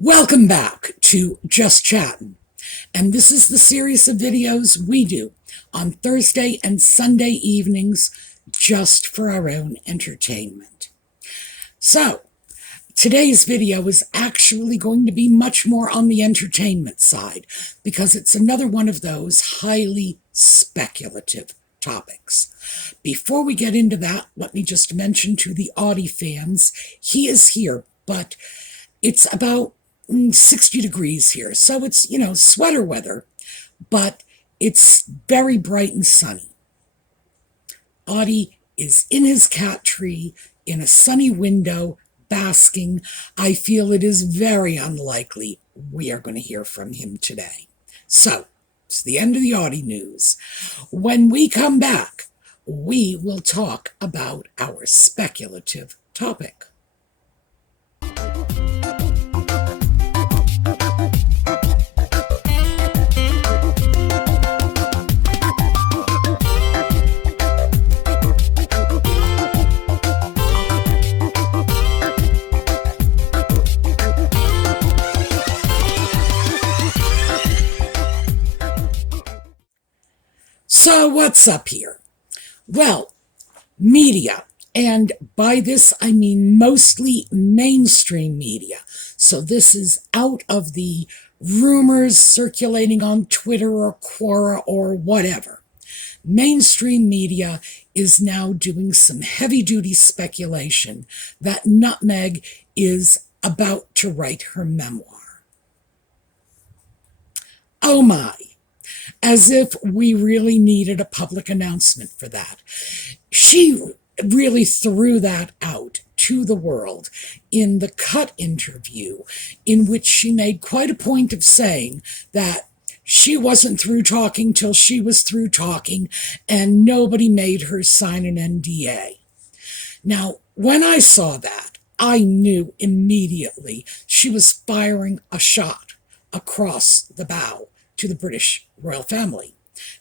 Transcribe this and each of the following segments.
Welcome back to Just Chattin', and this is the series of videos we do on Thursday and Sunday evenings just for our own entertainment. So, today's video is actually going to be much more on the entertainment side because it's another one of those highly speculative topics. Before we get into that, let me just mention to the Audie fans, he is here, but it's about 60 degrees here, so it's, sweater weather, but it's very bright and sunny. Audie is in his cat tree in a sunny window, basking. I feel it is very unlikely we are going to hear from him today. So, it's the end of the Audie news. When we come back, we will talk about our speculative topic. So what's up here? Well, media, and by this I mean mostly mainstream media. So this is out of the rumors circulating on Twitter or Quora or whatever. Mainstream media is now doing some heavy-duty speculation that Nutmeg is about to write her memoir. Oh my! As if we really needed a public announcement for that. She really threw that out to the world in the Cut interview, in which she made quite a point of saying that she wasn't through talking till she was through talking, and nobody made her sign an NDA. Now, when I saw that, I knew immediately she was firing a shot across the bow to the British royal family,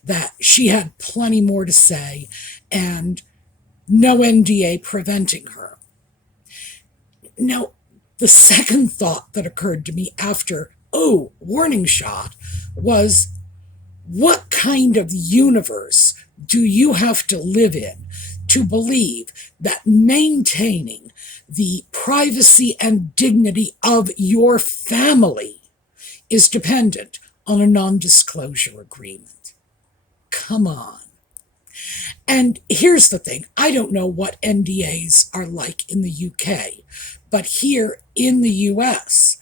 that she had plenty more to say and no NDA preventing her. Now, the second thought that occurred to me after, warning shot, was what kind of universe do you have to live in to believe that maintaining the privacy and dignity of your family is dependent on a non-disclosure agreement? Come on. And here's the thing. I don't know what NDAs are like in the UK, but here in the US,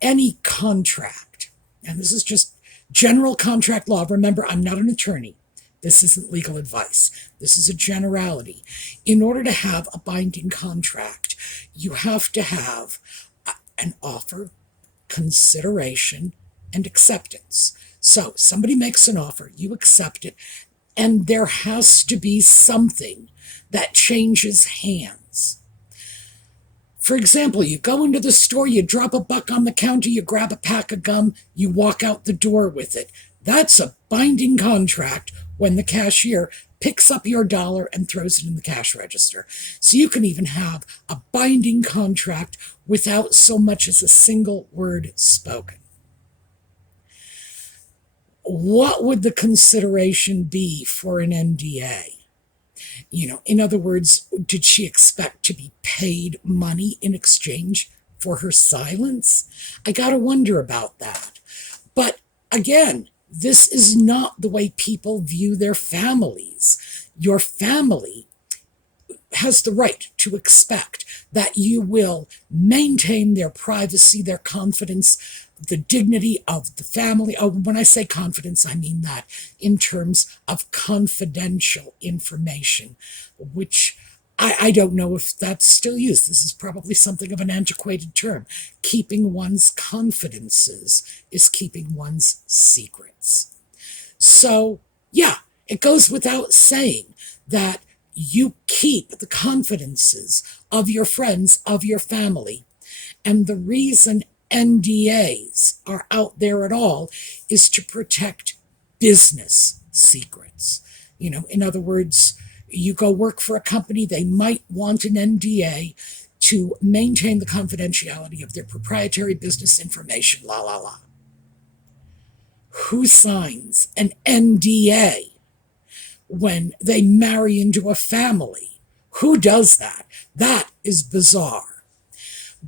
any contract, and this is just general contract law. Remember, I'm not an attorney. This isn't legal advice. This is a generality. In order to have a binding contract, you have to have an offer, consideration, and acceptance. So somebody makes an offer, you accept it, and there has to be something that changes hands. For example, you go into the store, you drop $1 on the counter, you grab a pack of gum, you walk out the door with it. That's a binding contract when the cashier picks up your dollar and throws it in the cash register. So you can even have a binding contract without so much as a single word spoken. What would the consideration be for an NDA? In other words, did she expect to be paid money in exchange for her silence? I gotta wonder about that. But again, this is not the way people view their families. Your family has the right to expect that you will maintain their privacy, their confidence, the dignity of the family. When I say confidence, I mean that in terms of confidential information, which I don't know if that's still used. This is probably something of an antiquated term. Keeping one's confidences is keeping one's secrets. So, yeah, it goes without saying that you keep the confidences of your friends, of your family. And the reason NDAs are out there at all is to protect business secrets. In other words, you go work for a company, they might want an NDA to maintain the confidentiality of their proprietary business information, la la la. Who signs an NDA when they marry into a family? Who does that? That is bizarre.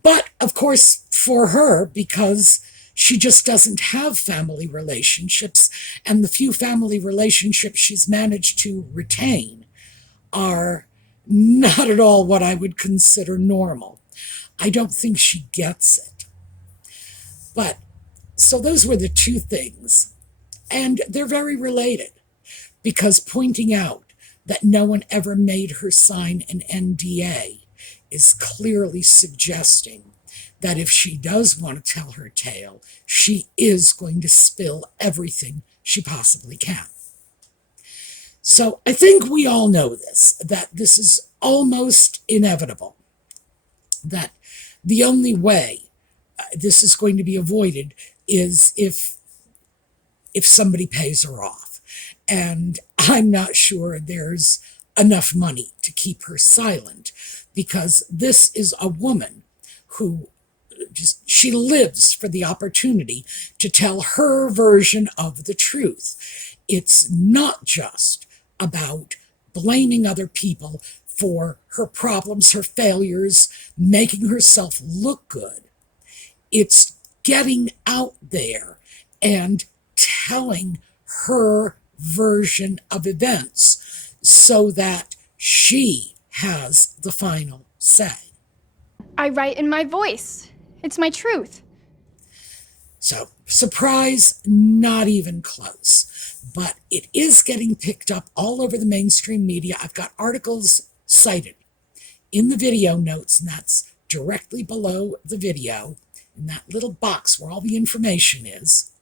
But, of course, for her, because she just doesn't have family relationships, and the few family relationships she's managed to retain are not at all what I would consider normal. I don't think she gets it. But, so those were the two things. And they're very related, because pointing out that no one ever made her sign an NDA is clearly suggesting that if she does want to tell her tale, she is going to spill everything she possibly can. So I think we all know this, that this is almost inevitable, that the only way this is going to be avoided is if somebody pays her off. And I'm not sure there's enough money to keep her silent, because this is a woman who she lives for the opportunity to tell her version of the truth. It's not just about blaming other people for her problems, her failures, making herself look good. It's getting out there and telling her version of events so that she has the final say. I write in my voice. It's my truth. So, surprise, not even close. But it is getting picked up all over the mainstream media. I've got articles cited in the video notes, and that's directly below the video, in that little box where all the information is.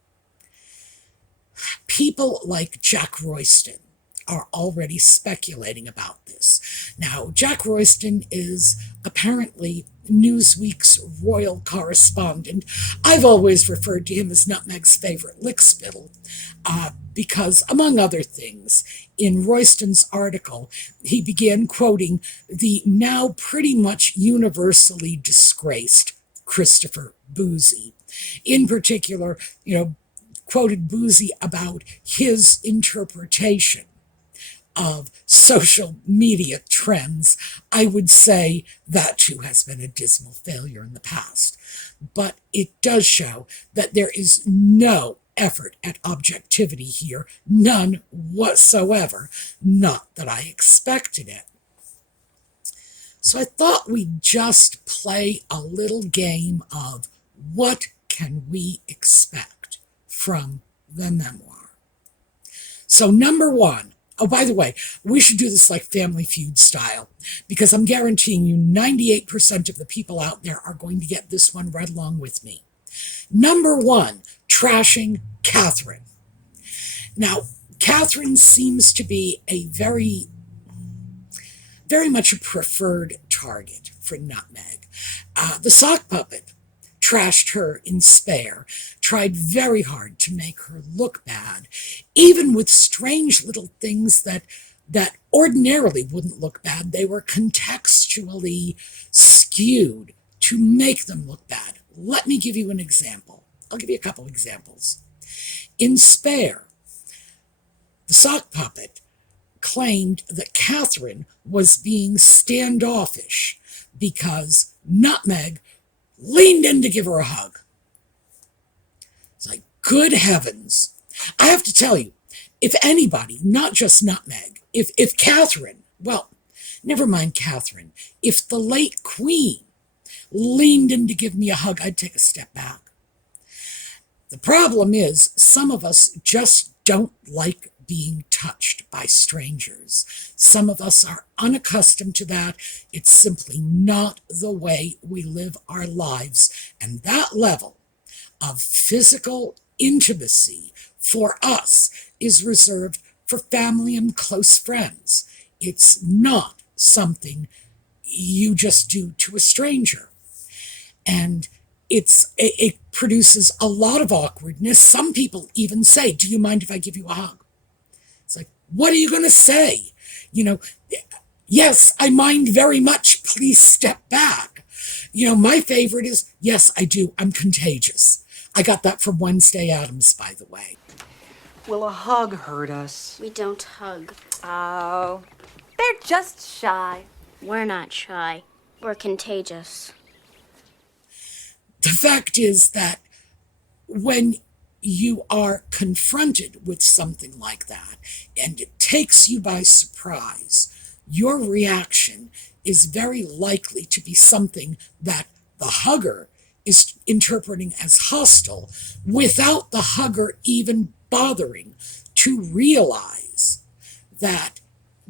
People like Jack Royston are already speculating about this. Now, Jack Royston is apparently Newsweek's royal correspondent. I've always referred to him as Nutmeg's favorite lickspittle, because, among other things, in Royston's article, he began quoting the now pretty much universally disgraced Christopher Boozy. In particular, quoted Boozy about his interpretation of social media trends. I would say that too has been a dismal failure in the past. But it does show that there is no effort at objectivity here, none whatsoever, not that I expected it. So I thought we'd just play a little game of what can we expect from the memoir. So number one, oh, by the way, we should do this like Family Feud style, because I'm guaranteeing you 98% of the people out there are going to get this one right along with me. Number one, trashing Catherine. Now, Catherine seems to be a very much a preferred target for Nutmeg. The sock puppet trashed her in spare, tried very hard to make her look bad, even with strange little things that ordinarily wouldn't look bad. They were contextually skewed to make them look bad. Let me give you an example. I'll give you a couple examples. In Spare, the sock puppet claimed that Catherine was being standoffish because Nutmeg leaned in to give her a hug. It's like, good heavens. I have to tell you, if anybody, not just Nutmeg, if Catherine, well, never mind Catherine, if the late Queen leaned in to give me a hug, I'd take a step back. The problem is, some of us just don't like being touched by strangers. Some of us are unaccustomed to that. It's simply not the way we live our lives. And that level of physical intimacy for us is reserved for family and close friends. It's not something you just do to a stranger. And it produces a lot of awkwardness. Some people even say, do you mind if I give you a hug? It's like, what are you going to say? Yes, I mind very much. Please step back. My favorite is, yes, I do. I'm contagious. I got that from Wednesday Addams, by the way. Will a hug hurt us? We don't hug. Oh, they're just shy. We're not shy. We're contagious. The fact is that when you are confronted with something like that and it takes you by surprise, your reaction is very likely to be something that the hugger is interpreting as hostile without the hugger even bothering to realize that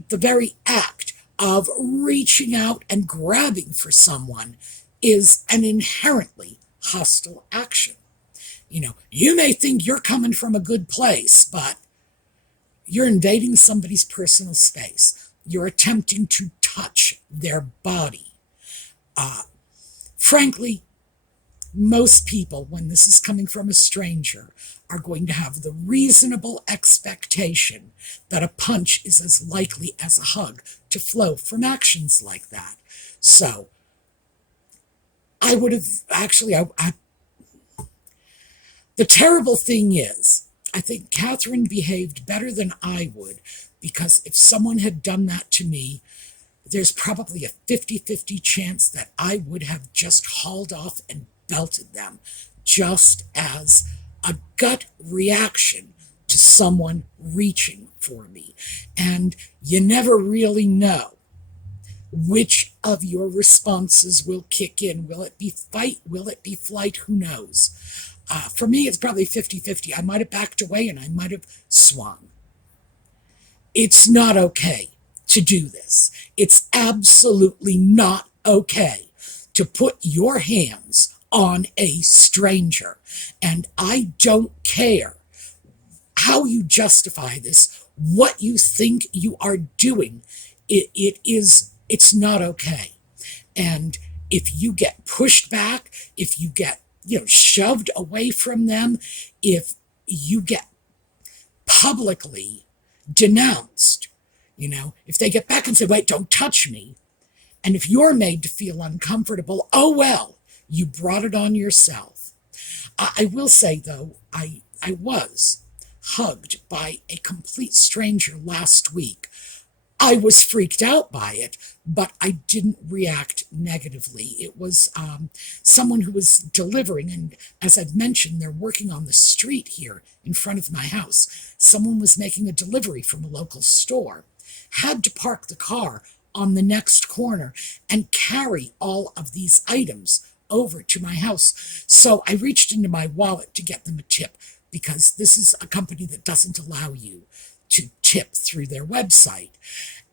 the very act of reaching out and grabbing for someone is an inherently hostile action. You may think you're coming from a good place, but you're invading somebody's personal space. You're attempting to touch their body. Frankly, most people, when this is coming from a stranger, are going to have the reasonable expectation that a punch is as likely as a hug to flow from actions like that. So, I would have actually, the terrible thing is, I think Catherine behaved better than I would, because if someone had done that to me, there's probably a 50-50 chance that I would have just hauled off and belted them, just as a gut reaction to someone reaching for me. And you never really know which of your responses will kick in. Will it be fight? Will it be flight? Who knows? For me, it's probably 50-50. I might have backed away and I might have swung. It's not okay to do this. It's absolutely not okay to put your hands on a stranger. And I don't care how you justify this, what you think you are doing. It's not okay. And if you get pushed back, if you get shoved away from them, if you get publicly denounced, if they get back and say, wait, don't touch me, and if you're made to feel uncomfortable, oh well, you brought it on yourself. I will say, though, I was hugged by a complete stranger last week. I was freaked out by it, but I didn't react negatively. It was someone who was delivering, and as I've mentioned, they're working on the street here in front of my house. Someone was making a delivery from a local store, had to park the car on the next corner and carry all of these items over to my house. So I reached into my wallet to get them a tip, because this is a company that doesn't allow you to tip through their website.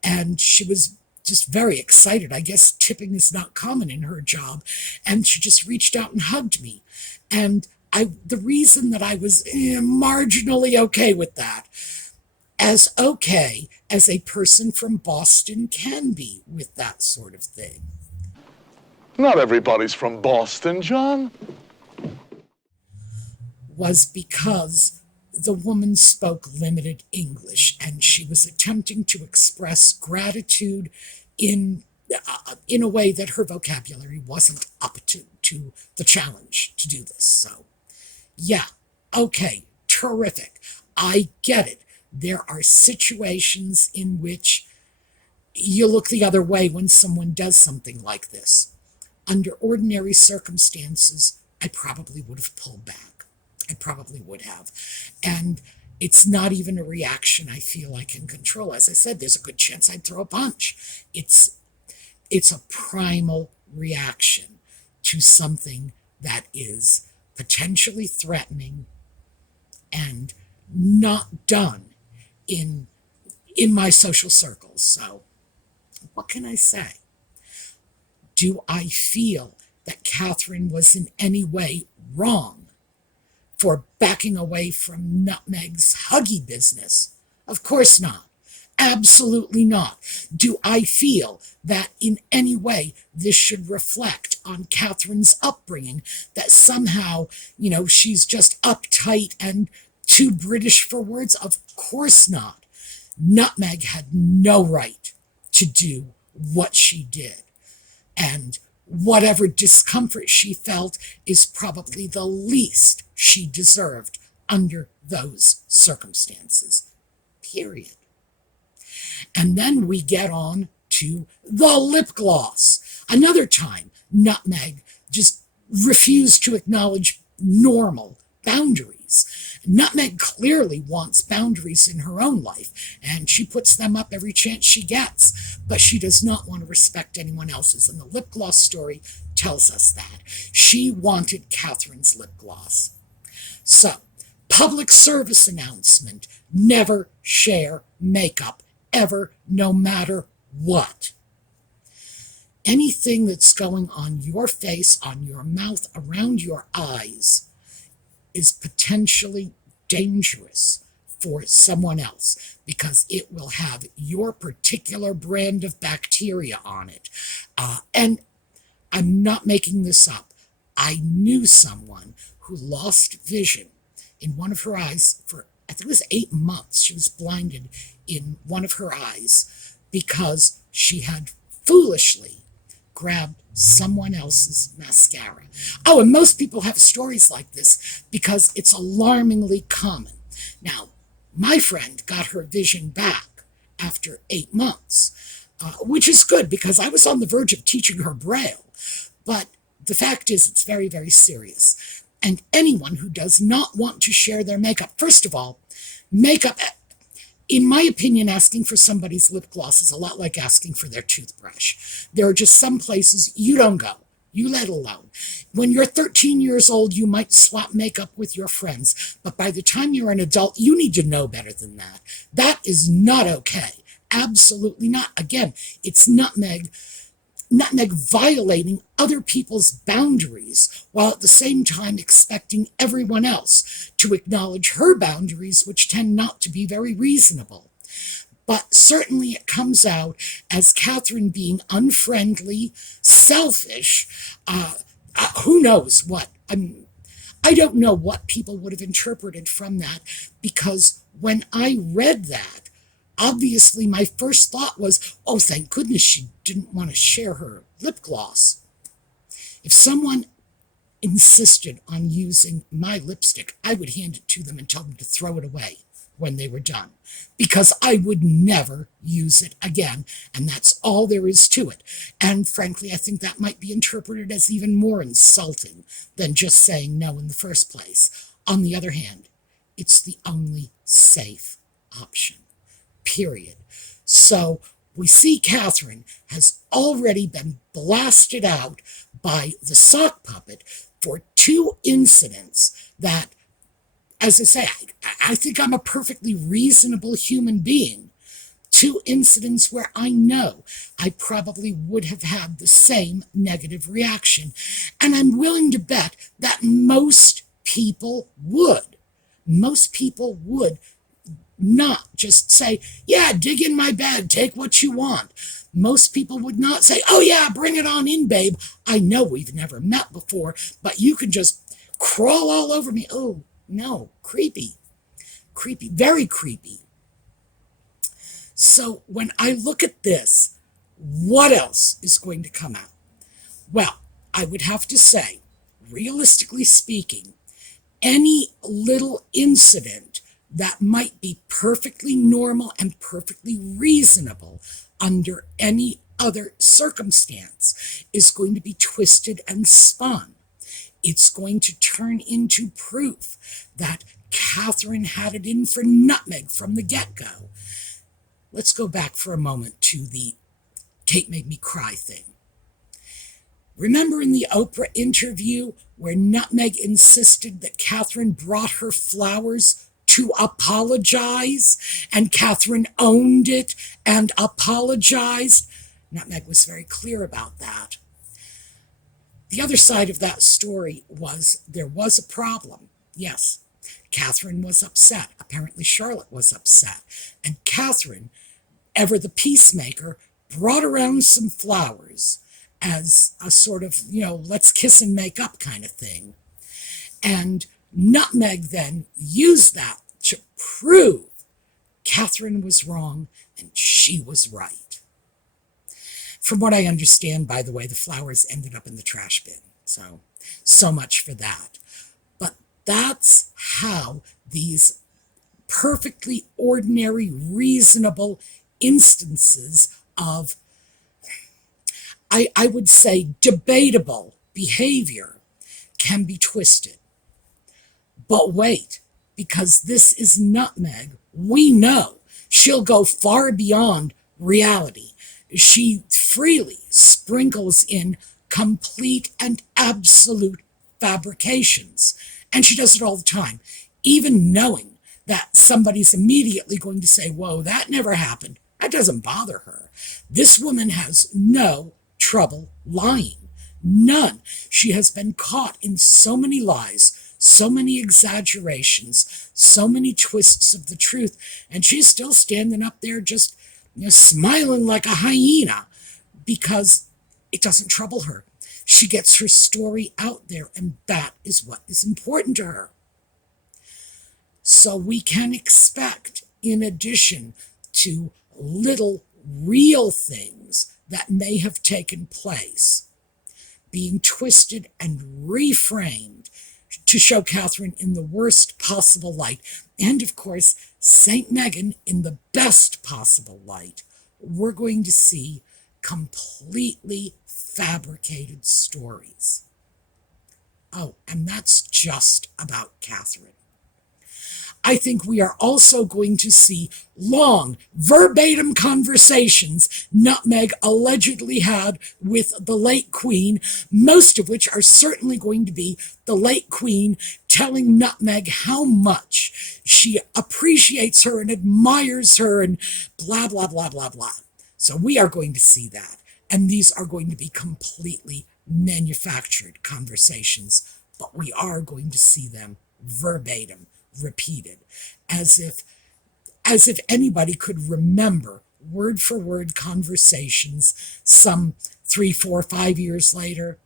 And she was just very excited. I guess tipping is not common in her job. And she just reached out and hugged me. And the reason that I was marginally okay with that, as okay as a person from Boston can be with that sort of thing. Not everybody's from Boston, John. Was because the woman spoke limited English, and she was attempting to express gratitude in a way that her vocabulary wasn't up to the challenge to do this. So, yeah, okay, terrific. I get it. There are situations in which you look the other way when someone does something like this. Under ordinary circumstances, I probably would have pulled back. I probably would have. And it's not even a reaction I feel I can control. As I said, there's a good chance I'd throw a punch. It's a primal reaction to something that is potentially threatening and not done in my social circles. So what can I say? Do I feel that Catherine was in any way wrong for backing away from Nutmeg's huggy business? Of course not. Absolutely not. Do I feel that in any way this should reflect on Catherine's upbringing, that somehow, she's just uptight and too British for words? Of course not. Nutmeg had no right to do what she did. And whatever discomfort she felt is probably the least she deserved under those circumstances. Period. And then we get on to the lip gloss. Another time, Nutmeg just refused to acknowledge normal boundaries. Nutmeg clearly wants boundaries in her own life, and she puts them up every chance she gets, but she does not want to respect anyone else's, and the lip gloss story tells us that. She wanted Catherine's lip gloss. So, public service announcement: never share makeup, ever, no matter what. Anything that's going on your face, on your mouth, around your eyes is potentially dangerous for someone else because it will have your particular brand of bacteria on it. And I'm not making this up. I knew someone who lost vision in one of her eyes for, I think it was 8 months. She was blinded in one of her eyes because she had foolishly grabbed someone else's mascara. Oh, and most people have stories like this because it's alarmingly common. Now, my friend got her vision back after 8 months, which is good because I was on the verge of teaching her Braille. But the fact is, it's very, very serious. And anyone who does not want to share their makeup, first of all, makeup, in my opinion, asking for somebody's lip gloss is a lot like asking for their toothbrush. There are just some places you don't go. You let alone. When you're 13 years old, you might swap makeup with your friends, but by the time you're an adult, you need to know better than that. That is not okay. Absolutely not. Again, it's nutmeg violating other people's boundaries while at the same time expecting everyone else to acknowledge her boundaries, which tend not to be very reasonable. But certainly it comes out as Catherine being unfriendly, selfish, who knows what. I don't know what people would have interpreted from that, because when I read that, obviously my first thought was, oh, thank goodness she didn't want to share her lip gloss. If someone insisted on using my lipstick, I would hand it to them and tell them to throw it away when they were done, because I would never use it again, and that's all there is to it. And frankly, I think that might be interpreted as even more insulting than just saying no in the first place. On the other hand, it's the only safe option, period. So we see Catherine has already been blasted out by the sock puppet for 2 incidents that, as I say, I think I'm a perfectly reasonable human being. 2 incidents where I know I probably would have had the same negative reaction. And I'm willing to bet that most people would. Most people would not just say, yeah, dig in my bag, take what you want. Most people would not say, oh yeah, bring it on in, babe. I know we've never met before, but you can just crawl all over me. Oh, no, creepy, very creepy. So when I look at this, what else is going to come out? Well, I would have to say, realistically speaking, any little incident that might be perfectly normal and perfectly reasonable under any other circumstance is going to be twisted and spun. It's going to turn into proof that Catherine had it in for Nutmeg from the get-go. Let's go back for a moment to the Kate made me cry thing. Remember in the Oprah interview where Nutmeg insisted that Catherine brought her flowers to apologize, and Catherine owned it and apologized? Nutmeg was very clear about that. The other side of that story was there was a problem. Yes, Catherine was upset. Apparently Charlotte was upset. And Catherine, ever the peacemaker, brought around some flowers as a sort of, let's kiss and make up kind of thing. And Nutmeg then used that to prove Catherine was wrong and she was right. From what I understand, by the way, the flowers ended up in the trash bin. So much for that. But that's how these perfectly ordinary, reasonable instances of, I would say, debatable behavior can be twisted. But wait, because this is Nutmeg, we know she'll go far beyond reality. She freely sprinkles in complete and absolute fabrications. And she does it all the time, even knowing that somebody's immediately going to say, whoa, that never happened. That doesn't bother her. This woman has no trouble lying. None. She has been caught in so many lies, so many exaggerations, so many twists of the truth, and she's still standing up there just smiling like a hyena because it doesn't trouble her. She gets her story out there, and that is what is important to her. So we can expect, in addition to little real things that may have taken place, being twisted and reframed to show Catherine in the worst possible light, and of course, St. Meghan in the best possible light, we're going to see completely fabricated stories. Oh, and that's just about Catherine. I think we are also going to see long, verbatim conversations Nutmeg allegedly had with the late Queen, most of which are certainly going to be the late Queen telling Nutmeg how much she appreciates her and admires her and blah, blah, blah, blah, blah. So we are going to see that. And these are going to be completely manufactured conversations, but we are going to see them verbatim, repeated, as if anybody could remember word for word conversations some 3, 4, 5 years later.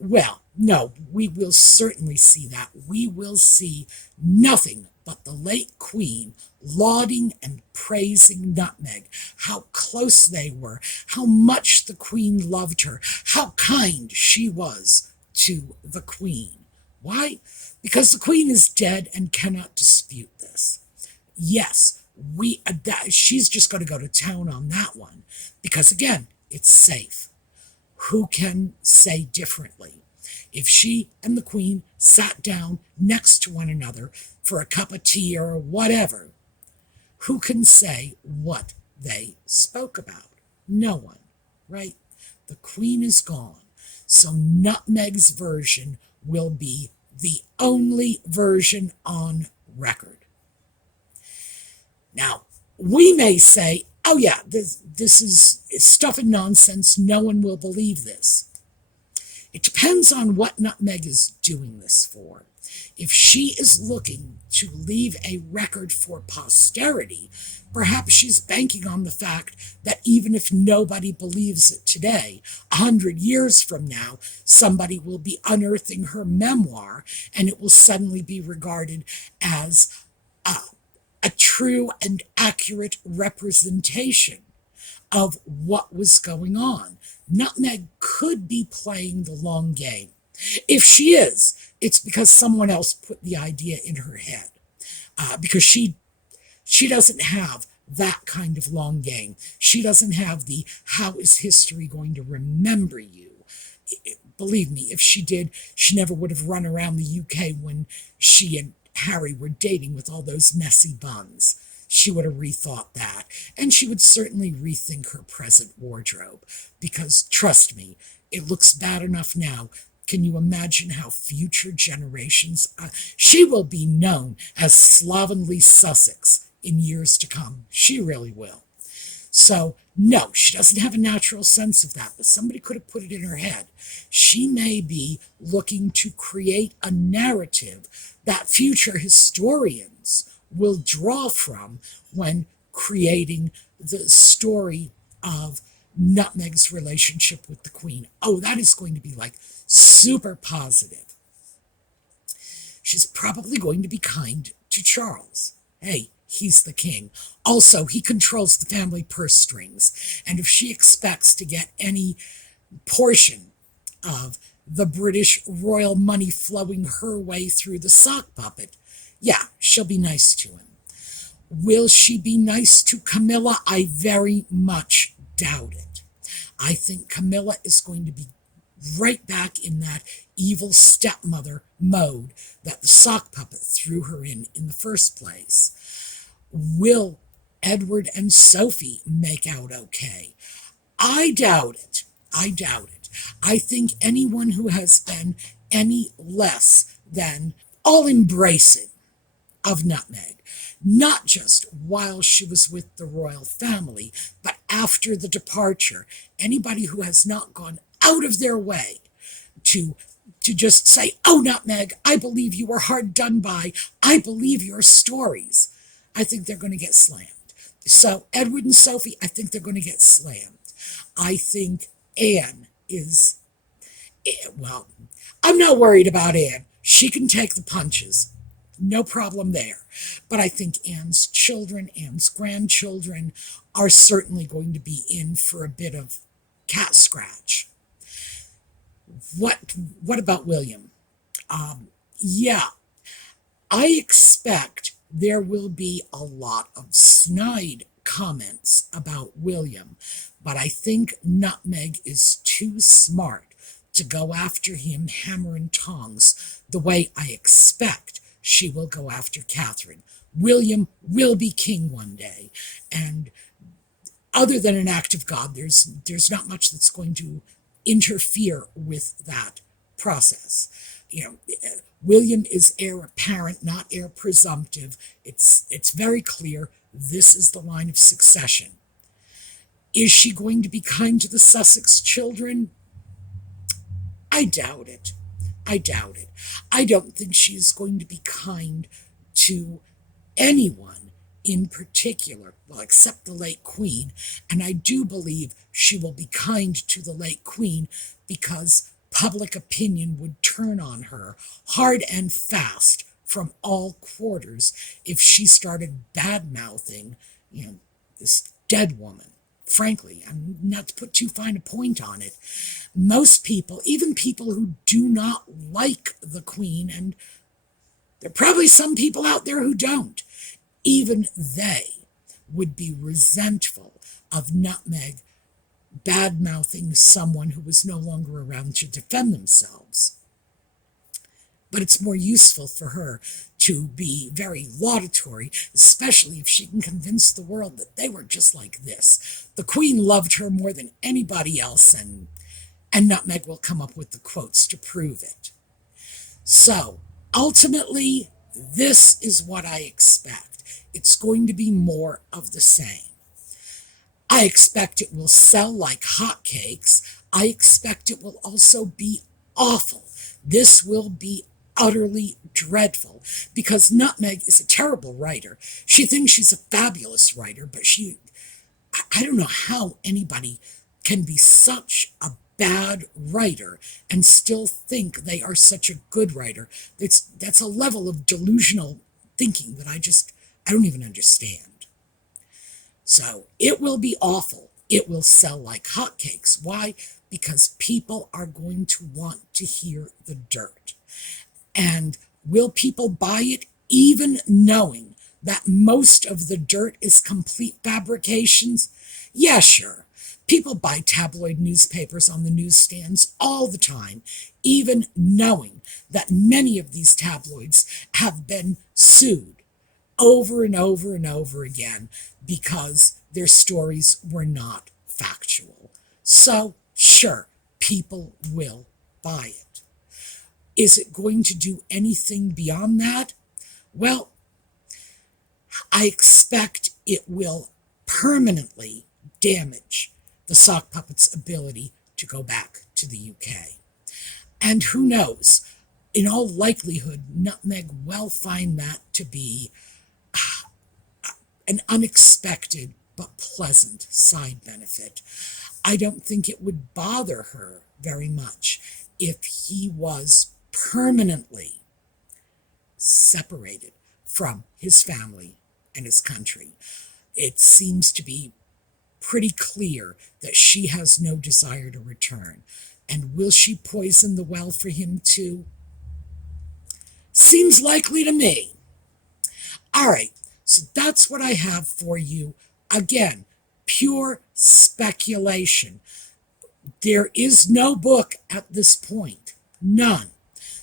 Well, no, we will certainly see that. We will see nothing but the late Queen lauding and praising Nutmeg, how close they were, how much the Queen loved her, how kind she was to the Queen. Why? Because the Queen is dead and cannot dispute this. Yes, she's just going to go to town on that one because, again, it's safe. Who can say differently? If she and the Queen sat down next to one another for a cup of tea or whatever, who can say what they spoke about? No one, right? The Queen is gone. So Nutmeg's version will be the only version on record. Now, we may say, oh yeah, this is stuff and nonsense. No one will believe this. It depends on what Nutmeg is doing this for. If she is looking to leave a record for posterity, perhaps she's banking on the fact that even if nobody believes it today, 100 years from now, somebody will be unearthing her memoir, and it will suddenly be regarded as a true and accurate representation of what was going on. Nutmeg could be playing the long game. If she is, it's because someone else put the idea in her head. Because she doesn't have that kind of long game. She doesn't have the how is history going to remember you. Believe me, if she did, she never would have run around the UK when she and Harry were dating with all those messy buns. She would have rethought that. And she would certainly rethink her present wardrobe. Because, trust me, it looks bad enough now. Can you imagine how future generations... she will be known as Slovenly Sussex in years to come. She really will. So, no, she doesn't have a natural sense of that, but somebody could have put it in her head. She may be looking to create a narrative that future historians will draw from when creating the story of Nutmeg's relationship with the Queen. Oh, that is going to be like super positive. She's probably going to be kind to Charles. Hey, he's the king. Also, he controls the family purse strings. And if she expects to get any portion of the British royal money flowing her way through the sock puppet, yeah, she'll be nice to him. Will she be nice to Camilla? I very much doubt it. I think Camilla is going to be right back in that evil stepmother mode that the sock puppet threw her in the first place. Will Edward and Sophie make out okay? I doubt it. I doubt it. I think anyone who has been any less than all embracing of Nutmeg, not just while she was with the royal family, but after the departure, anybody who has not gone out of their way to just say, oh, Nutmeg, I believe you were hard done by. I believe your stories. I think they're going to get slammed. So Edward and Sophie, I think they're going to get slammed. I think Anne is, well, I'm not worried about Anne. She can take the punches. No problem there. But I think Anne's children, Anne's grandchildren are certainly going to be in for a bit of cat scratch. What about William? Yeah, I expect there will be a lot of snide comments about William, but I think Nutmeg is too smart to go after him hammer and tongs the way I expect she will go after Catherine. William will be king one day, and other than an act of God, there's not much that's going to interfere with that process. William is heir apparent, not heir presumptive. It's very clear this is the line of succession. Is she going to be kind to the Sussex children? I doubt it. I doubt it. I don't think she is going to be kind to anyone in particular, well, except the late Queen. And I do believe she will be kind to the late Queen because public opinion would turn on her hard and fast from all quarters if she started bad-mouthing, this dead woman. Frankly, I'm not to put too fine a point on it. Most people, even people who do not like the Queen, and there are probably some people out there who don't, even they would be resentful of Nutmeg bad-mouthing someone who was no longer around to defend themselves. But it's more useful for her to be very laudatory, especially if she can convince the world that they were just like this. The Queen loved her more than anybody else, and Nutmeg will come up with the quotes to prove it. So, ultimately, this is what I expect. It's going to be more of the same. I expect it will sell like hotcakes. I expect it will also be awful. This will be utterly dreadful because Nutmeg is a terrible writer. She thinks she's a fabulous writer, but I don't know how anybody can be such a bad writer and still think they are such a good writer. That's a level of delusional thinking that I don't even understand. So it will be awful. It will sell like hotcakes. Why? Because people are going to want to hear the dirt. And will people buy it even knowing that most of the dirt is complete fabrications? Yeah, sure. People buy tabloid newspapers on the newsstands all the time, even knowing that many of these tabloids have been sued over and over and over again because their stories were not factual. So, sure, people will buy it. Is it going to do anything beyond that? Well, I expect it will permanently damage the sock puppet's ability to go back to the UK. And who knows, in all likelihood, Nutmeg will find that to be an unexpected but pleasant side benefit. I don't think it would bother her very much if he was permanently separated from his family and his country. It seems to be pretty clear that she has no desire to return. And will she poison the well for him too? Seems likely to me. All right, so that's what I have for you. Again, pure speculation. There is no book at this point. None.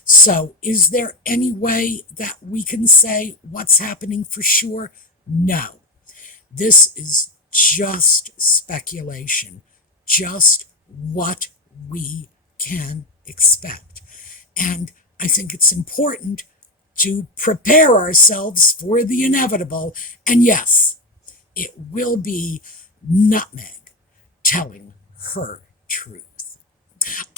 So is there any way that we can say what's happening for sure? No. This is just speculation, just what we can expect. And I think it's important to prepare ourselves for the inevitable. And yes, it will be Nutmeg telling her truth.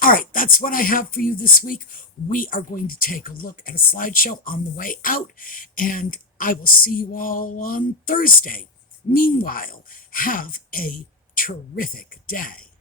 All right, that's what I have for you this week. We are going to take a look at a slideshow on the way out, and I will see you all on Thursday. Meanwhile, have a terrific day.